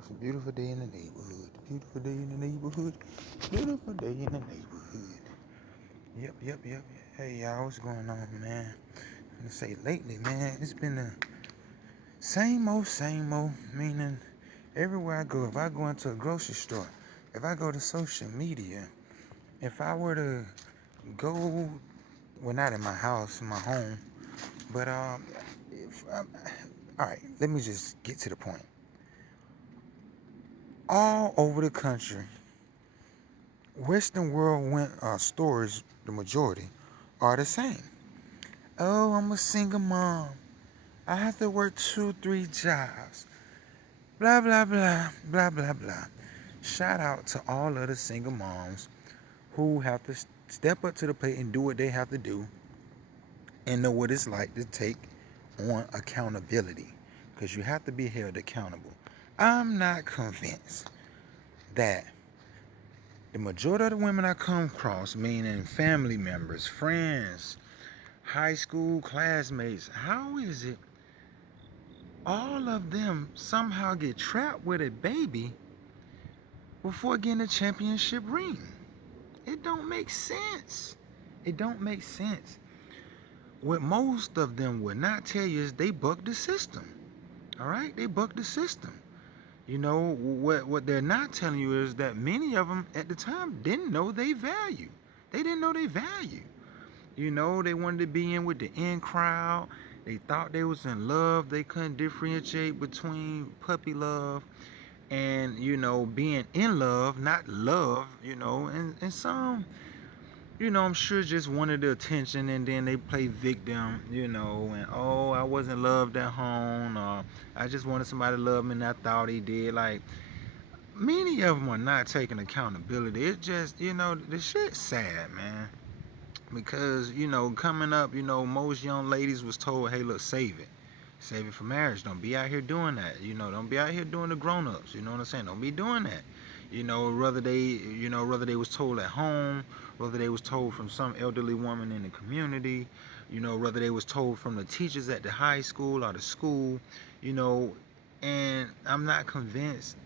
It's a beautiful day in the neighborhood. Beautiful day in the neighborhood. Beautiful day in the neighborhood. Yep. Hey, y'all, what's going on, man? I'm gonna say lately, man, it's been the same old, meaning everywhere I go, if I go into a grocery store, if I go to social media, if I were to go, well, not in my house, in my home, but, if, all right, let me just get to the point. All over the country, Western world stores, the majority, are the same. Oh, I'm a single mom. I have to work 2, 3 jobs. Blah, blah, blah, blah, blah, blah. Shout out to all of the single moms who have to step up to the plate and do what they have to do and know what it's like to take on accountability. Because you have to be held accountable. I'm not convinced that the majority of the women I come across, meaning family members, friends, high school classmates, how is it all of them somehow get trapped with a baby before getting a championship ring? It don't make sense. It don't make sense. What most of them would not tell you is they bucked the system. All right, they bucked the system. You know what they're not telling you is that many of them at the time didn't know they value. They didn't know they value. You know, they wanted to be in with the in crowd. They thought they was in love. They couldn't differentiate between puppy love and, being in love, not love, and some, I'm sure just wanted the attention and then they play victim, and oh, I wasn't loved at home, or I just wanted somebody to love me and I thought he did. Like, many of them are not taking accountability. It's just, the shit's sad, man. Because, coming up, most young ladies was told, hey, look, save it for marriage. Don't be out here doing that. Don't be out here doing the grown-ups. You know what I'm saying? Don't be doing that. Whether they was told at home, whether they was told from some elderly woman in the community, whether they was told from the teachers at the high school or the school, you know, and I'm not convinced,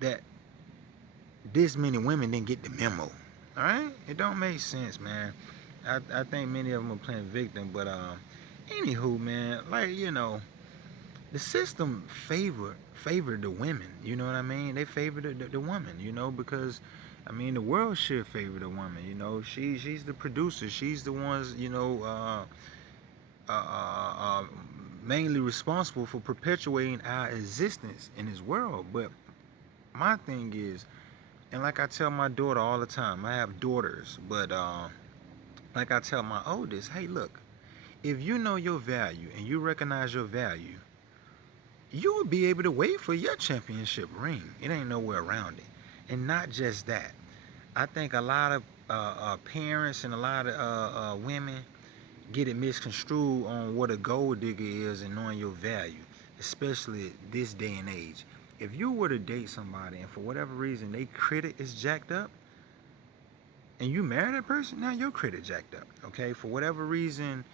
that this many women didn't get the memo. All right, it don't make sense, man. I think many of them are playing victim, but anywho, man, like the system favored the women. You know what I mean? They favored the woman. Because I mean the world should favor the woman. She's the producer. She's the ones uh, uh, uh, mainly responsible for perpetuating our existence in this world. But my thing is, and like I tell my daughter all the time, I have daughters, but like I tell my oldest, hey, look, if you know your value and you recognize your value, you will be able to wait for your championship ring. It ain't nowhere around it. And not just that. I think a lot of parents and a lot of women get it misconstrued on what a gold digger is and knowing your value, especially this day and age. If you were to date somebody and for whatever reason they credit is jacked up, and you marry that person, now your credit jacked up. Okay, for whatever reason,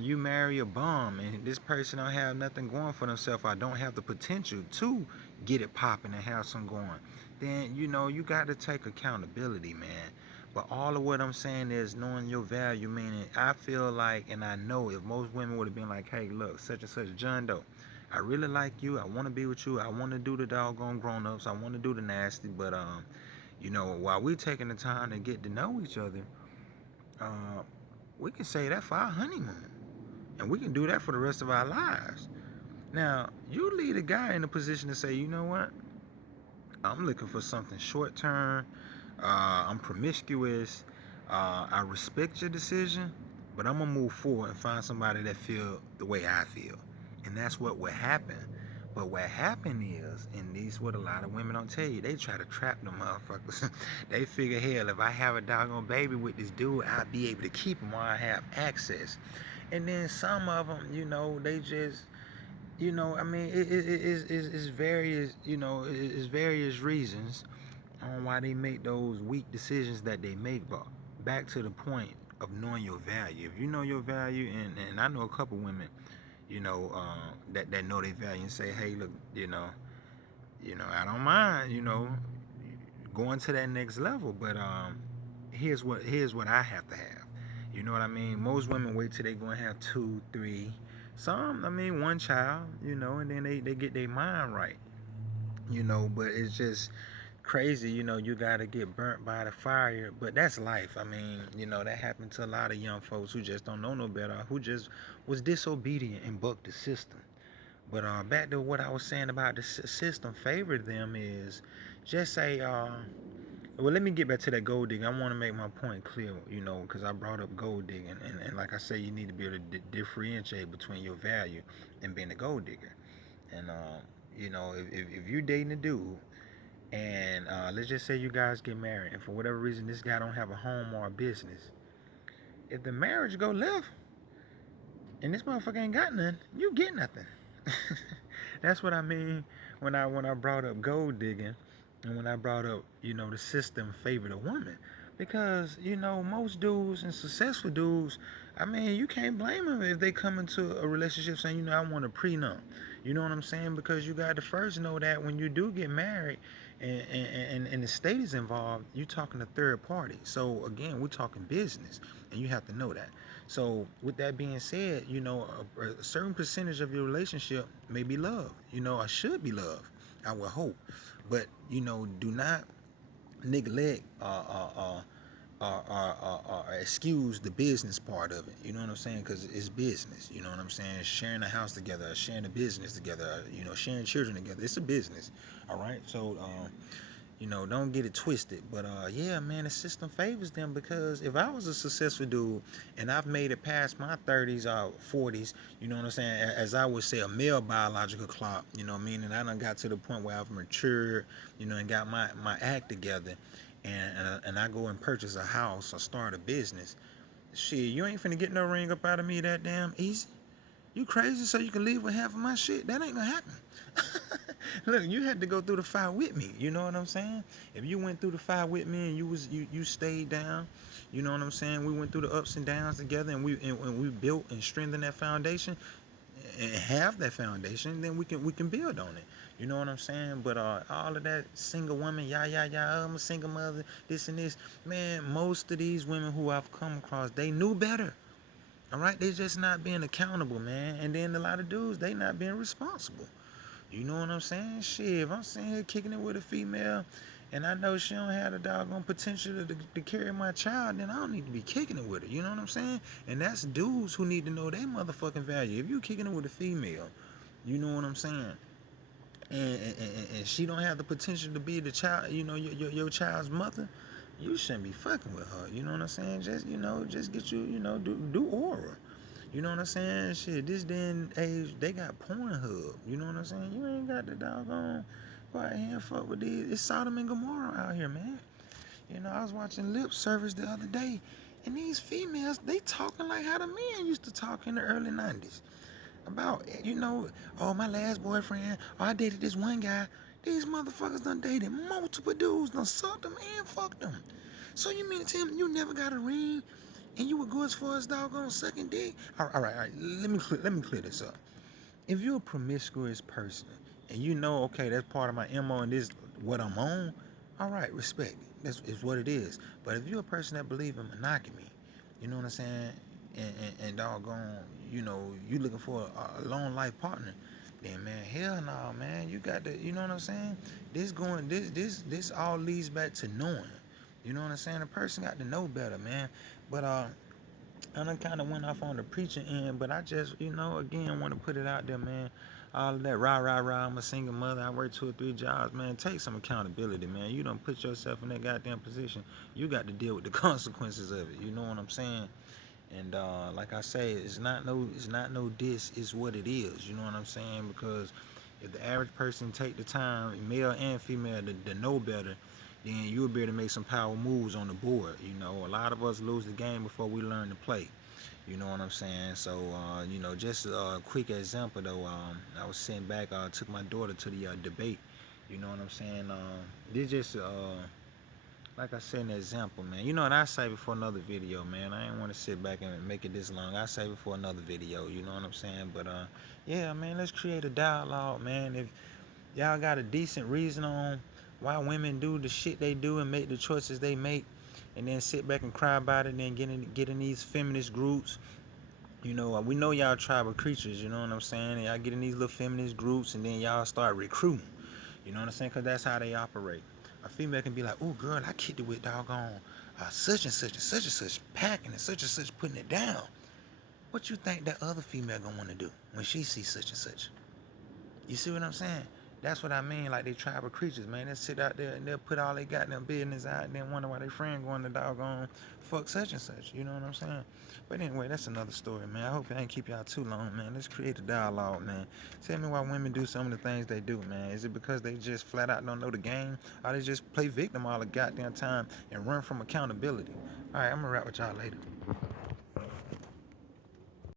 you marry a bum, and this person don't have nothing going for themselves. I don't have the potential to get it popping and have some going. Then you got to take accountability, man. But all of what I'm saying is knowing your value. Meaning, I feel like, and I know if most women would have been like, "Hey, look, such and such, John Doe, I really like you. I want to be with you. I want to do the doggone grown-ups. I want to do the nasty, but while we're taking the time to get to know each other, uh, we can say that for our honeymoon. And we can do that for the rest of our lives. Now, you lead a guy in a position to say, you know what? I'm looking for something short term. I'm promiscuous. I respect your decision, but I'm going to move forward and find somebody that feel the way I feel. And that's what would happen. But what happened is, and this is what a lot of women don't tell you, they try to trap them motherfuckers. They figure, hell, if I have a doggone baby with this dude, I'll be able to keep him or I have access. And then some of them, they just, I mean, it's various, it's various reasons on why they make those weak decisions that they make. But back to the point of knowing your value. If you know your value, and I know a couple women, that know their value and say, hey, look, I don't mind, going to that next level, but here's what I have to have. You know what I mean? Most women wait till they go and have two, three, some, I mean, one child, and then they get their mind right, but it's just crazy, you gotta get burnt by the fire, but that's life. I mean, that happened to a lot of young folks who just don't know no better, who just was disobedient and bucked the system. But back to what I was saying about the system favored them is just say, well, let me get back to that gold digging. I want to make my point clear, because I brought up gold digging, and like I say, you need to be able to differentiate between your value and being a gold digger. And if you're dating a dude, and let's just say you guys get married, and for whatever reason this guy don't have a home or a business, if the marriage go left and this motherfucker ain't got nothing, you get nothing. That's what I mean when I brought up gold digging, and when I brought up the system favored a woman, because most dudes and successful dudes, I mean, you can't blame them if they come into a relationship saying, I want a prenup. You know what I'm saying? Because you got to first know that when you do get married and the state is involved, you're talking to third party. So again, we're talking business, and you have to know that. So with that being said, a certain percentage of your relationship may be love, or should be love, I would hope. But do not neglect excuse the business part of it. You know what I'm saying? Because it's business. You know what I'm saying? Sharing a house together, sharing a business together, sharing children together. It's a business. All right. So don't get it twisted. But yeah, man, the system favors them, because if I was a successful dude and I've made it past my 30s or 40s, you know what I'm saying, as I would say, a male biological clock, meaning I done got to the point where I've matured, and got my act together, and I go and purchase a house or start a business. Shit, you ain't finna get no ring up out of me that damn easy. You crazy so you can leave with half of my shit? That ain't gonna happen. Look, you had to go through the fire with me. You know what I'm saying? If you went through the fire with me and you stayed down, you know what I'm saying? We went through the ups and downs together, and we built and strengthened that foundation and have that foundation, then we can build on it. You know what I'm saying? But all of that single woman, I'm a single mother, this and this, man. Most of these women who I've come across, they knew better. All right, they just not being accountable, man. And then a lot of dudes, they not being responsible. You know what I'm saying? Shit, if I'm sitting here kicking it with a female, and I know she don't have the doggone potential to carry my child, then I don't need to be kicking it with her. You know what I'm saying? And that's dudes who need to know their motherfucking value. If you kicking it with a female, you know what I'm saying? And she don't have the potential to be the child, your child's mother, you shouldn't be fucking with her. You know what I'm saying? Just get do oral. You know what I'm saying? Shit, this day and age, they got Pornhub. You know what I'm saying? You ain't got the doggone go out here and fuck with these. It's Sodom and Gomorrah out here, man. I was watching Lip Service the other day, and these females, they talking like how the men used to talk in the early 90s. About, oh, my last boyfriend, oh, I dated this one guy. These motherfuckers done dated multiple dudes, done sucked them and fucked them. So you mean to tell me you never got a ring, and you would go as far as doggone sucking dick? All right. Let me clear this up. If you're a promiscuous person and okay, that's part of my MO and this what I'm on, all right, respect. That's is what it is. But if you're a person that believe in monogamy, you know what I'm saying, and doggone, you looking for a long life partner, then man, hell no, man, you got to, you know what I'm saying. This all leads back to knowing. You know what I'm saying? A person got to know better, man. But I done kind of went off on the preaching end, but I just, again, want to put it out there, man. All of that rah, I'm a single mother, I work 2 or 3 jobs, man. Take some accountability, man. You don't put yourself in that goddamn position. You got to deal with the consequences of it. You know what I'm saying? And like I say, it's not no diss. It's what it is. You know what I'm saying? Because if the average person take the time, male and female, to know better, then you'll be able to make some power moves on the board. A lot of us lose the game before we learn to play. You know what I'm saying? So, just a quick example though. I was sitting back, took my daughter to the debate. You know what I'm saying? This just like I said, an example, man. You know what I say before another video, man. I ain't want to sit back and make it this long. I say before another video. You know what I'm saying? But yeah, man. Let's create a dialogue, man. If y'all got a decent reason on why women do the shit they do and make the choices they make, and then sit back and cry about it, and then get in these feminist groups. You know, we know y'all tribal creatures. You know what I'm saying? And y'all get in these little feminist groups, and then y'all start recruiting. You know what I'm saying? Because that's how they operate. A female can be like, oh, girl, I kicked it with doggone such and such and such packing and such putting it down. What you think that other female gonna want to do when she sees such and such? You see what I'm saying? That's what I mean. Like they tribal creatures, man. They sit out there and they'll put all they goddamn business out and then wonder why their friend going to doggone fuck such and such. You know what I'm saying? But anyway, that's another story, man. I hope I ain't keep y'all too long, man. Let's create a dialogue, man. Tell me why women do some of the things they do, man. Is it because they just flat out don't know the game? Or they just play victim all the goddamn time and run from accountability? All right, I'm gonna wrap with y'all later.